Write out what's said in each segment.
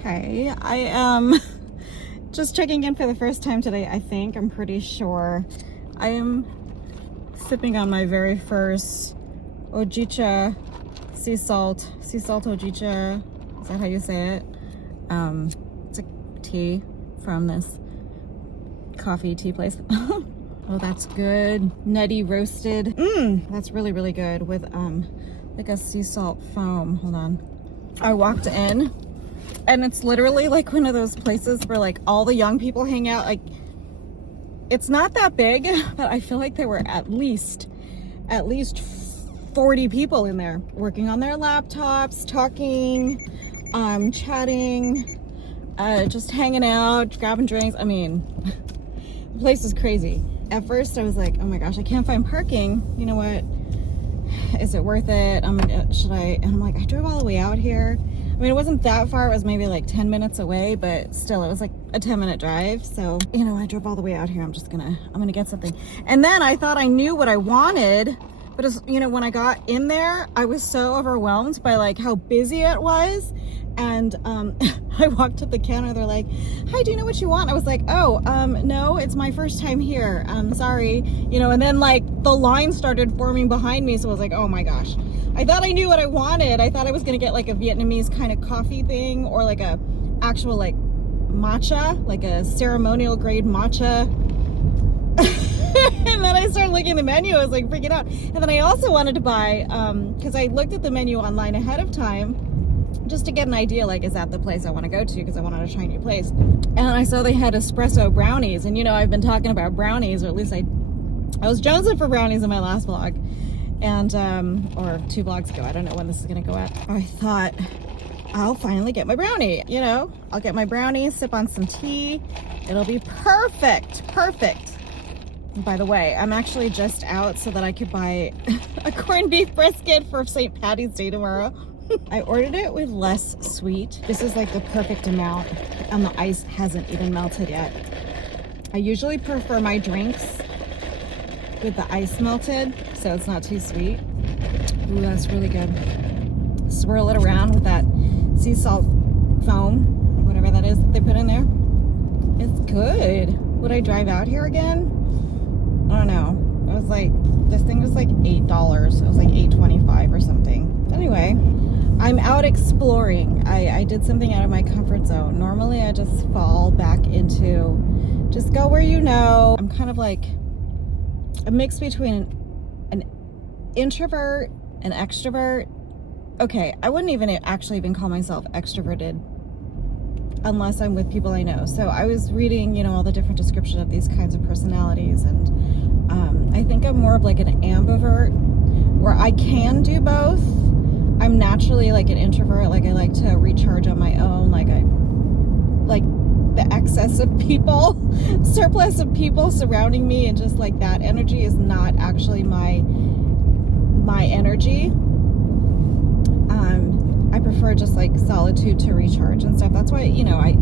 Okay, I am just checking in for the first time today, I think. I'm pretty sure. I am sipping on my very first Ojicha sea salt Ojicha. Is that how you say it? It's a tea from this coffee tea place. Oh, that's good. Nutty roasted. That's really, really good with like a sea salt foam. Hold on. I walked in and it's literally like one of those places where like all the young people hang out. Like, it's not that big, but I feel like there were at least 40 people in there working on their laptops, talking, chatting, just hanging out, grabbing drinks. I mean, the place is crazy. At first I was like, oh my gosh, I can't find parking. You know what? Is it worth it? Should I? And I'm like, I drove all the way out here. I mean, it wasn't that far. It was maybe like 10 minutes away, but still, it was like a 10-minute drive. So, you know, I drove all the way out here. I'm gonna get something. And then I thought I knew what I wanted, but it's, you know, when I got in there, I was so overwhelmed by like how busy it was. And I walked up the counter. They're like, hi, do you know what you want? I was like, oh, no, it's my first time here. Sorry. You know, and then like the line started forming behind me. So I was like, oh my gosh. I thought I knew what I wanted. I thought I was going to get like a Vietnamese kind of coffee thing, or like a actual like matcha, like a ceremonial grade matcha. And then I started looking at the menu. I was like freaking out. And then I also wanted to buy, because I looked at the menu online ahead of time, just to get an idea, like, is that the place I want to go to? Because I wanted to try a new place. And I saw they had espresso brownies. And, you know, I've been talking about brownies, or at least I was jonesing for brownies in my last vlog. And, or 2 vlogs ago. I don't know when this is going to go up. I thought, I'll finally get my brownie. You know, I'll get my brownie, sip on some tea. It'll be perfect. Perfect. And by the way, I'm actually just out so that I could buy a corned beef brisket for St. Patty's Day tomorrow. I ordered it with less sweet. This is like the perfect amount, and the ice hasn't even melted yet. I usually prefer my drinks with the ice melted, so it's not too sweet. Ooh, that's really good. Swirl it around with that sea salt foam, whatever that is that they put in there. It's good. Would I drive out here again? I don't know. It was like, this thing was like $8. It was like $8.25 or something. Anyway, I'm out exploring. I did something out of my comfort zone. Normally I just fall back into just go where you know. I'm kind of like a mix between an introvert and extrovert. Okay, I wouldn't even call myself extroverted unless I'm with people I know. So I was reading, you know, all the different descriptions of these kinds of personalities, and I think I'm more of like an ambivert, where I can do both. I'm naturally like an introvert. Like, I like to recharge on my own. Like, I like the excess of people, surplus of people surrounding me, and just like that energy is not actually my energy. I prefer just like solitude to recharge and stuff. That's why, you know, I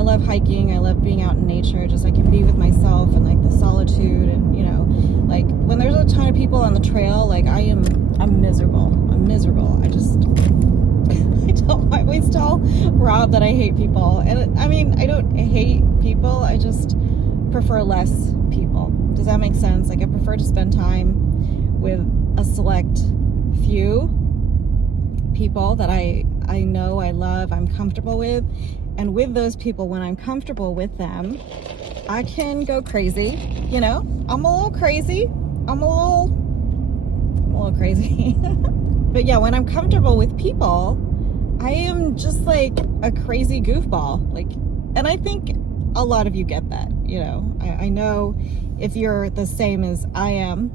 love hiking. I love being out in nature. Just I can be with myself and like the solitude, and, you know, like when there's a ton of people on the trail, like I'm miserable. I always tell Rob that I hate people. And I mean, I don't hate people. I just prefer less people. Does that make sense? Like, I prefer to spend time with a select few people that I know, I love, I'm comfortable with. And with those people, when I'm comfortable with them, I can go crazy. You know, I'm a little crazy. But yeah, when I'm comfortable with people, I am just like a crazy goofball. Like, and I think a lot of you get that, you know. I know if you're the same as I am,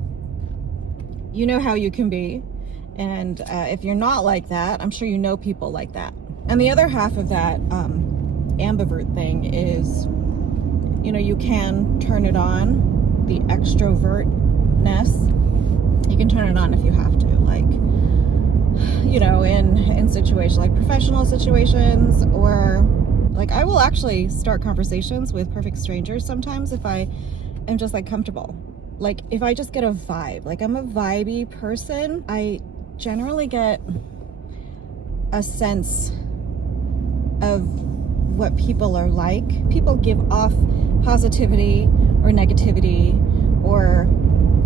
you know how you can be. And if you're not like that, I'm sure you know people like that. And the other half of that ambivert thing is, you know, you can turn it on, the extrovertness. You can turn it on if you have to, like, you know, in situations like professional situations, or Like, I will actually start conversations with perfect strangers sometimes if I am just like comfortable. Like, if I just get a vibe, like I'm a vibey person, I generally get a sense of what people are like. People give off positivity or negativity, or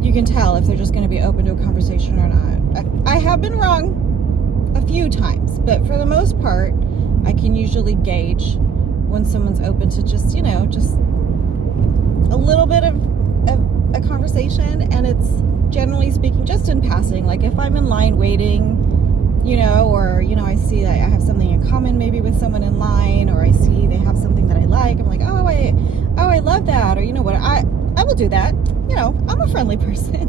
you can tell if they're just going to be open to a conversation or not. I have been wrong a few times, but for the most part, I can usually gauge when someone's open to just, you know, just a little bit of a conversation. And it's generally speaking just in passing. Like if I'm in line waiting, you know, or, you know, I see that I have something in common maybe with someone in line, or I see they have something that I like, I'm like, oh, I love that, or you know what, I will do that. You know, I'm a friendly person.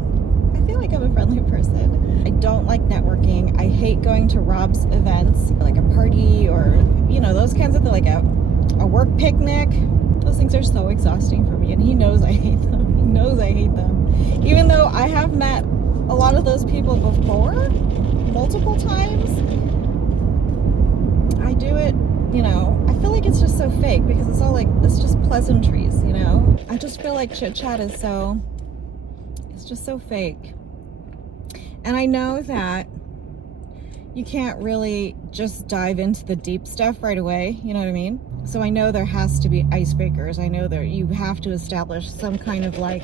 I feel like I'm a friendly person. I don't like networking. I hate going to Rob's events, like a party, or, you know, those kinds of things, like a work picnic. Those things are so exhausting for me, and he knows I hate them. He knows I hate them. Even though I have met a lot of those people before, multiple times, I do it, you know, I feel like it's just so fake because it's all like, it's just pleasantries, you know? I just feel like chit chat is so, it's just so fake. And I know that you can't really just dive into the deep stuff right away, you know what I mean? So I know there has to be icebreakers. I know that you have to establish some kind of like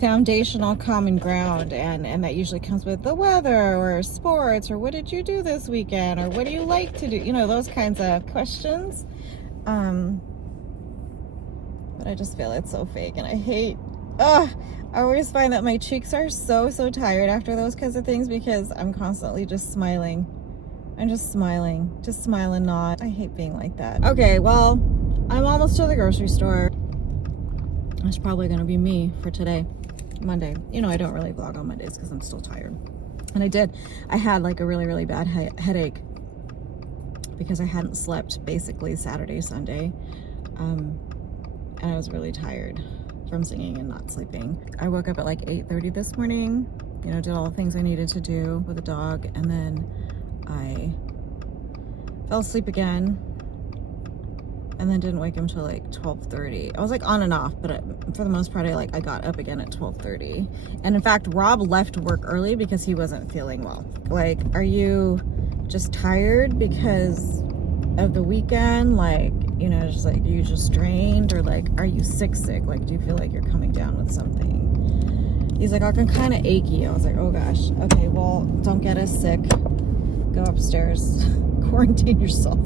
foundational common ground, and that usually comes with the weather or sports, or what did you do this weekend, or what do you like to do, you know, those kinds of questions. But I just feel it's so fake, and I hate, I always find that my cheeks are so tired after those kinds of things because I'm constantly just smiling. I'm just smiling and nod. I hate being like that. Okay, well, I'm almost to the grocery store. It's probably gonna be me for today, Monday. You know, I don't really vlog on Mondays because I'm still tired. And I had like a really bad headache because I hadn't slept basically Saturday, Sunday. And I was really tired from singing and not sleeping. I woke up at like 8:30 this morning, you know, did all the things I needed to do with the dog, and then I fell asleep again, and then didn't wake him until like 12:30. I was like on and off, but for the most part, I got up again at 12:30. And in fact, Rob left work early because he wasn't feeling well. Like, are you just tired because of the weekend? Like, you know, just like, you just drained, or like, are you sick? Like, do you feel like you're coming down with something? He's like, I'm kind of achy. I was like, oh gosh, okay, well, don't get us sick. Go upstairs, quarantine yourself.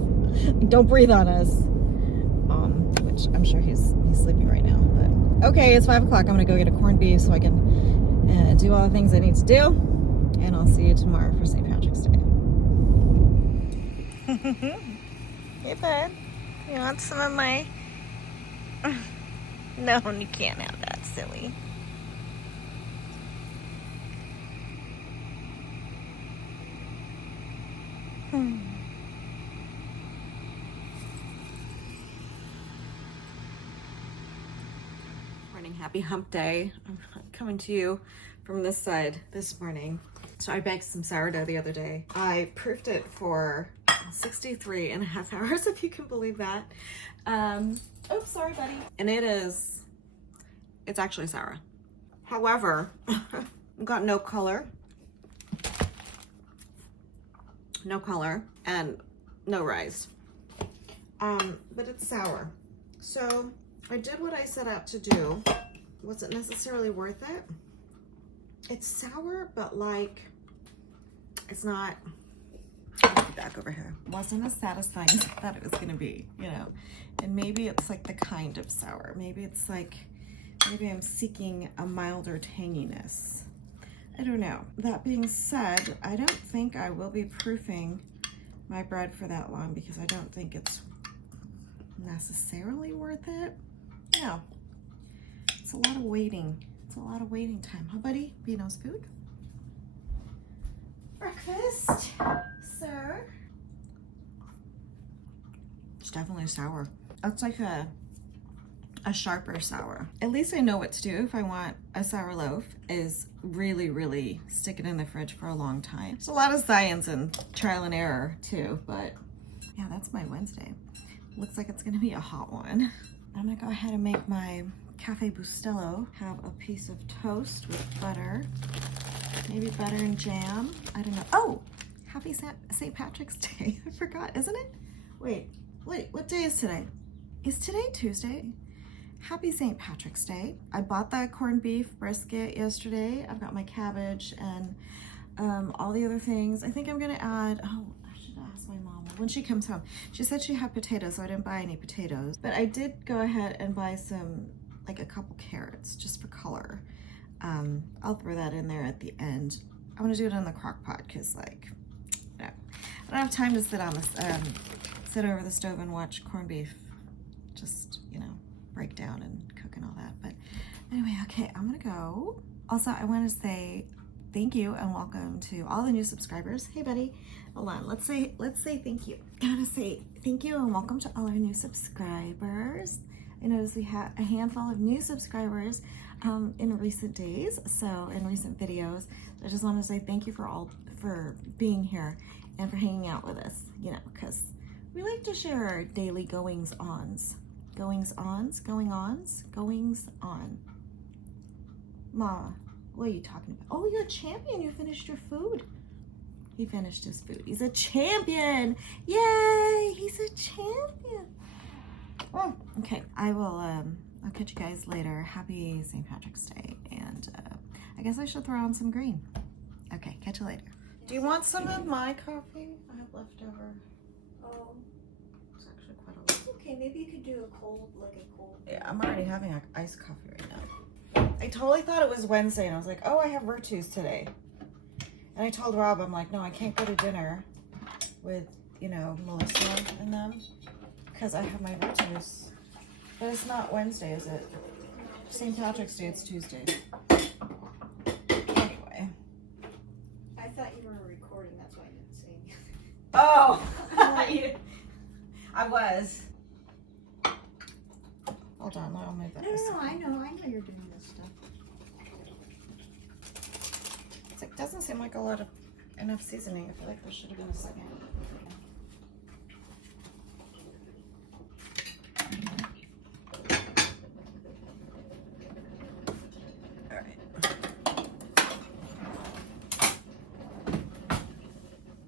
Don't breathe on us. Which I'm sure he's sleeping right now. But okay, it's 5 o'clock. I'm gonna go get a corned beef so I can do all the things I need to do, and I'll see you tomorrow for St. Patrick's Day. Hey bud, you want some of my? No, you can't have that, silly. Morning, happy hump day. I'm coming to you from this side this morning. So I baked some sourdough the other day. I proofed it for 63.5 hours, if you can believe that. Oh, sorry, buddy. And it's actually sour. However, I've got no color, and no rise. But it's sour. So I did what I set out to do. Was it necessarily worth it? It's sour, but like, it's not, back over here. Wasn't as satisfying as I thought it was gonna be, you know? And maybe it's like the kind of sour. Maybe it's like, maybe I'm seeking a milder tanginess. I don't know. That being said, I don't think I will be proofing my bread for that long because I don't think it's necessarily worth it. No, it's a lot of waiting. It's a lot of waiting time. Huh, buddy? Beano's food? Breakfast, sir. It's definitely sour. It's like a sharper sour. At least I know what to do if I want a sour loaf, is really stick it in the fridge for a long time. There's a lot of science and trial and error too, but yeah, that's my Wednesday. Looks like it's gonna be a hot one. I'm gonna go ahead and make my Cafe Bustelo. Have a piece of toast with butter, maybe butter and jam. I don't know. Oh, happy St. Patrick's Day. I forgot, isn't it? Wait, what day is today? Is today Tuesday? Happy St. Patrick's Day. I bought that corned beef brisket yesterday. I've got my cabbage and all the other things. I think I'm gonna add, oh, I should ask my mom when she comes home. She said she had potatoes, so I didn't buy any potatoes. But I did go ahead and buy some, like a couple carrots just for color. I'll throw that in there at the end. I want to do it in the crock pot because, like, no, I don't have time to sit on this, sit over the stove and watch corned beef just, you know, break down and cook and all that. But anyway, okay, I'm gonna go. Also, I want to say thank you and welcome to all the new subscribers. Hey, buddy, hold on. Let's say thank you. Gotta say thank you and welcome to all our new subscribers. I noticed we had a handful of new subscribers in recent days, so in recent videos. I just want to say thank you for being here and for hanging out with us, you know, because we like to share our daily goings-ons. Goings-ons? Going-ons? Goings-on. Ma, what are you talking about? Oh, you're a champion. You finished your food. He finished his food. He's a champion. Yay! He's a champion. Oh, okay. I will, I'll catch you guys later. Happy St. Patrick's Day. And I guess I should throw on some green. Okay, catch you later. Do you want some of my coffee? I have leftover. Oh, It's actually quite a lot. okay. Maybe you could do a cold. Yeah, I'm already having an iced coffee right now. I totally thought it was Wednesday, and I was like, oh, I have Virtues today. And I told Rob, I'm like, no, I can't go to dinner with, you know, Melissa and them because I have my Virtues. But it's not Wednesday, is it? St. Patrick's Day, it's Tuesday. Anyway. I thought you were recording. That's why I didn't say anything. Oh, I was. Hold on, I'll move that. No, I know you're doing this stuff. It doesn't seem like enough seasoning. I feel like there should have been a second. All right.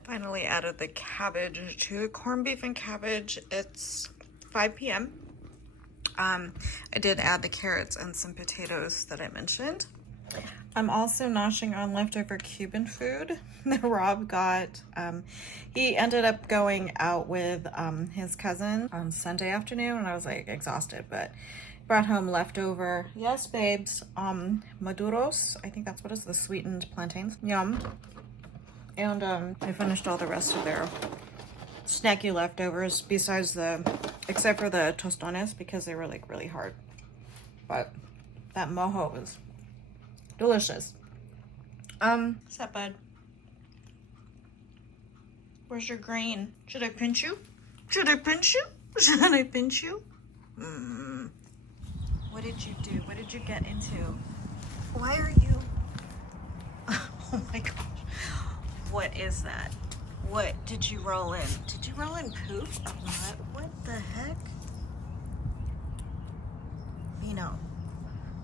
Finally added the cabbage to corned beef and cabbage. It's 5 p.m. I did add the carrots and some potatoes that I mentioned. I'm also noshing on leftover Cuban food that Rob got. He ended up going out with his cousin on Sunday afternoon, and I was like exhausted, but brought home leftover, yes babes, maduros, I think that's what it is, the sweetened plantains, yum. And I finished all the rest of their snacky leftovers except for the tostones because they were like really hard. But that mojo was delicious. What's up, bud? Where's your grain? Should I pinch you? Should I pinch you? Should I pinch you? What did you do? What did you get into? Why are you... Oh my gosh. What is that? What did you roll in? Did you roll in poop? What the heck? You know,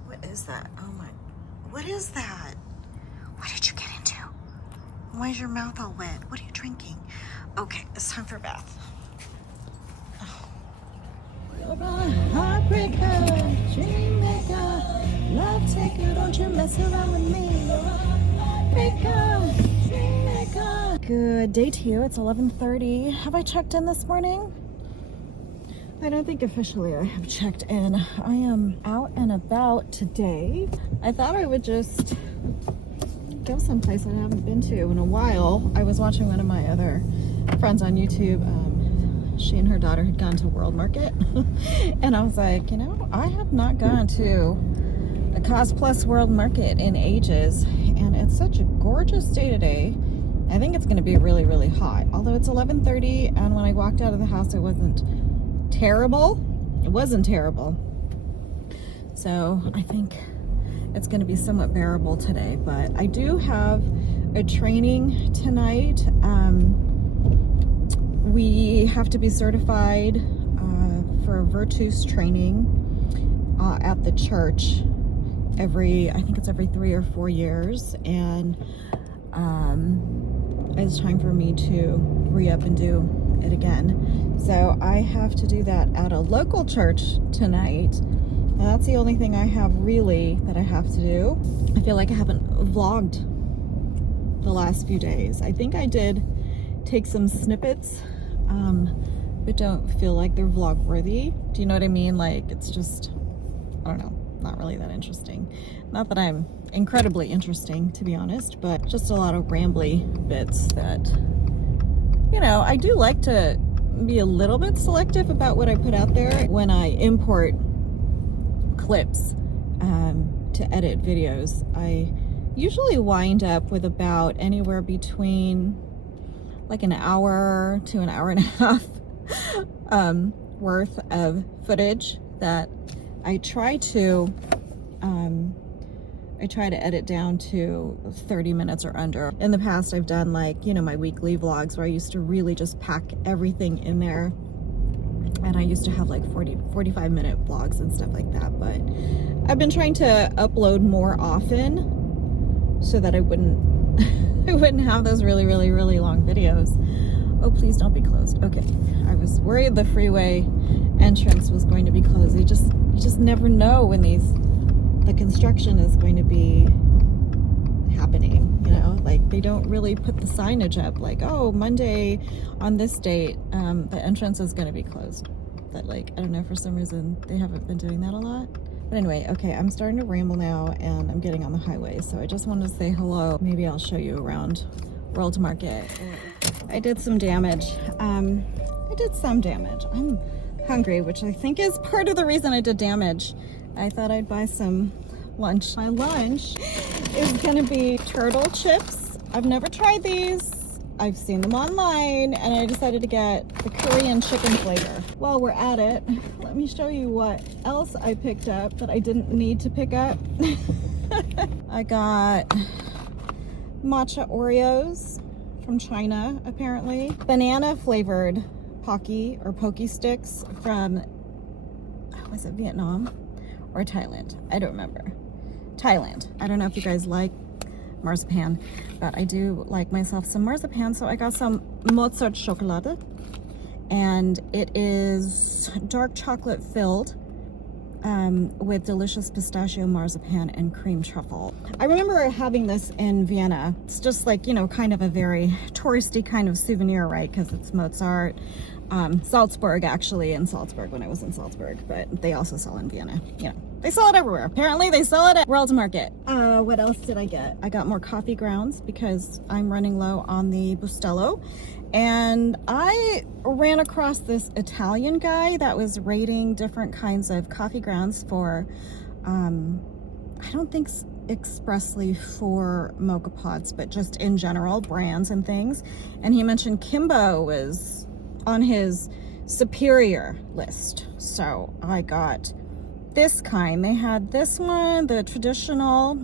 what is that? Oh my, what is that? What did you get into? Why is your mouth all wet? What are you drinking? Okay, it's time for a bath. You're a heartbreaker, dream maker, love taker, don't you mess around with me. You're a heartbreaker, dream maker. Good day to you. It's 11:30. Have I checked in this morning? I don't think officially I have checked in. I am out and about today. I thought I would just go someplace I haven't been to in a while. I was watching one of my other friends on YouTube. She and her daughter had gone to World Market. And I was like, you know, I have not gone to a Cost Plus World Market in ages. And it's such a gorgeous day today. I think it's going to be really, really hot. Although it's 11:30, and when I walked out of the house, it wasn't terrible. It wasn't terrible. So I think it's going to be somewhat bearable today. But I do have a training tonight. We have to be certified for a Virtus training at the church I think it's every 3 or 4 years, and it's time for me to re-up and do it again. So I have to do that at a local church tonight. And that's the only thing I have really that I have to do. I feel like I haven't vlogged the last few days. I think I did take some snippets, but don't feel like they're vlog worthy. Do you know what I mean? Like, it's just, I don't know, not really that interesting. Not that I'm incredibly interesting, to be honest, but just a lot of rambly bits that, you know, I do like to be a little bit selective about what I put out there when I import clips to edit videos. I usually wind up with about anywhere between like an hour to an hour and a half worth of footage that I try to edit down to 30 minutes or under. In the past, I've done, like, you know, my weekly vlogs where I used to really just pack everything in there. And I used to have like 45-minute vlogs and stuff like that. But I've been trying to upload more often so that I wouldn't I wouldn't have those really long videos. Oh, please don't be closed. Okay. I was worried the freeway entrance was going to be closed. You just never know when the construction is going to be happening, you know? Like, they don't really put the signage up like, oh, Monday on this date, the entrance is going to be closed. But, like, I don't know, for some reason they haven't been doing that a lot. But anyway, okay, I'm starting to ramble now and I'm getting on the highway, so I just wanted to say hello. Maybe I'll show you around World Market. I did some damage. I'm hungry, which I think is part of the reason I did damage. I thought I'd buy some lunch. My lunch is gonna be turtle chips. I've never tried these. I've seen them online, and I decided to get the Korean chicken flavor. While we're at it, let me show you what else I picked up that I didn't need to pick up. I got matcha Oreos from China, apparently. Banana flavored Pocky or Pokey sticks from, was it Vietnam or Thailand? I don't remember. Thailand. I don't know if you guys like marzipan, but I do like myself some marzipan, so I got some Mozart chocolate, and it is dark chocolate filled with delicious pistachio marzipan and cream truffle. I remember having this in Vienna. It's just like, you know, kind of a very touristy kind of souvenir, right? Because it's Mozart. Salzburg, actually, in Salzburg when I was in Salzburg, but they also sell in Vienna. You know, they sell it everywhere. Apparently they sell it at World Market. What else did I get? I got more coffee grounds because I'm running low on the Bustelo. And I ran across this Italian guy that was rating different kinds of coffee grounds for, I don't think expressly for mocha pods, but just in general, brands and things. And he mentioned Kimbo was on his superior list. So I got this kind. They had this one, the traditional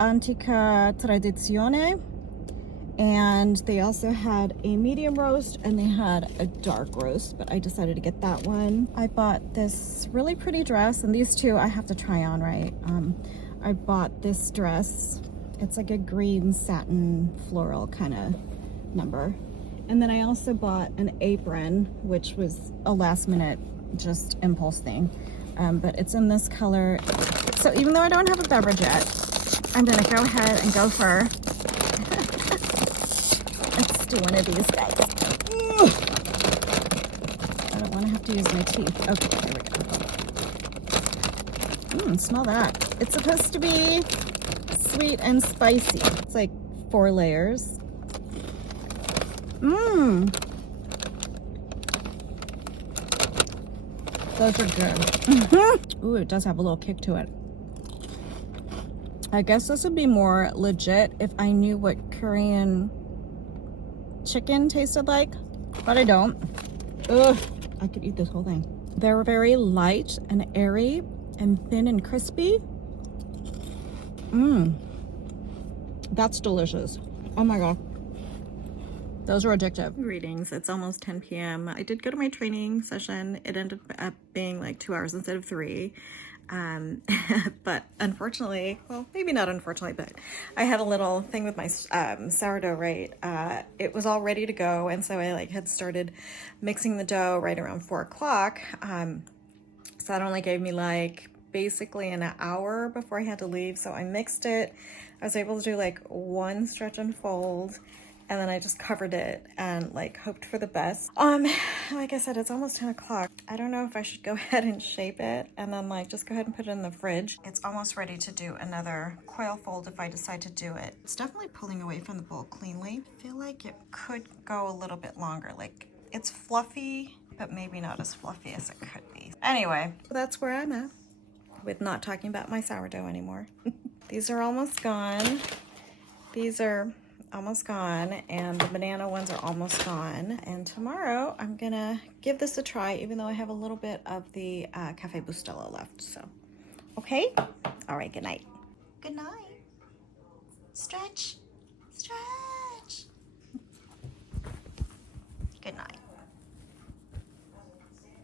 Antica Tradizione, and they also had a medium roast and they had a dark roast, but I decided to get that one. I bought this really pretty dress, and these two I have to try on, right? I bought this dress. It's like a green satin floral kind of number. And then I also bought an apron, which was a last minute just impulse thing. But it's in this color. So even though I don't have a beverage yet, I'm gonna go ahead and go for, let's do one of these guys. I don't wanna have to use my teeth. Okay, there we go. Smell that. It's supposed to be sweet and spicy. It's like 4 layers. Those are good. Ooh, it does have a little kick to it. I guess this would be more legit if I knew what Korean chicken tasted like, but I don't. Ugh, I could eat this whole thing. They're very light and airy and thin and crispy. That's delicious. Oh my god. Those are addictive. Greetings. It's almost 10 p.m. I did go to my training session. It ended up being like 2 hours instead of 3. But unfortunately, well, maybe not unfortunately, but I had a little thing with my sourdough, right? It was all ready to go. And so I like had started mixing the dough right around 4 o'clock. So that only gave me like basically an hour before I had to leave. So I mixed it. I was able to do like one stretch and fold, and then I just covered it and like hoped for the best. Like I said, it's almost 10 o'clock. I don't know if I should go ahead and shape it and then like just go ahead and put it in the fridge. It's almost ready to do another coil fold if I decide to do it. It's definitely pulling away from the bowl cleanly. I feel like it could go a little bit longer. Like it's fluffy, but maybe not as fluffy as it could be. Anyway, that's where I'm at with not talking about my sourdough anymore. These are almost gone. These are almost gone, and the banana ones are almost gone. And tomorrow I'm gonna give this a try, even though I have a little bit of the Cafe Bustelo left. So, okay? All right, good night. Good night. Stretch.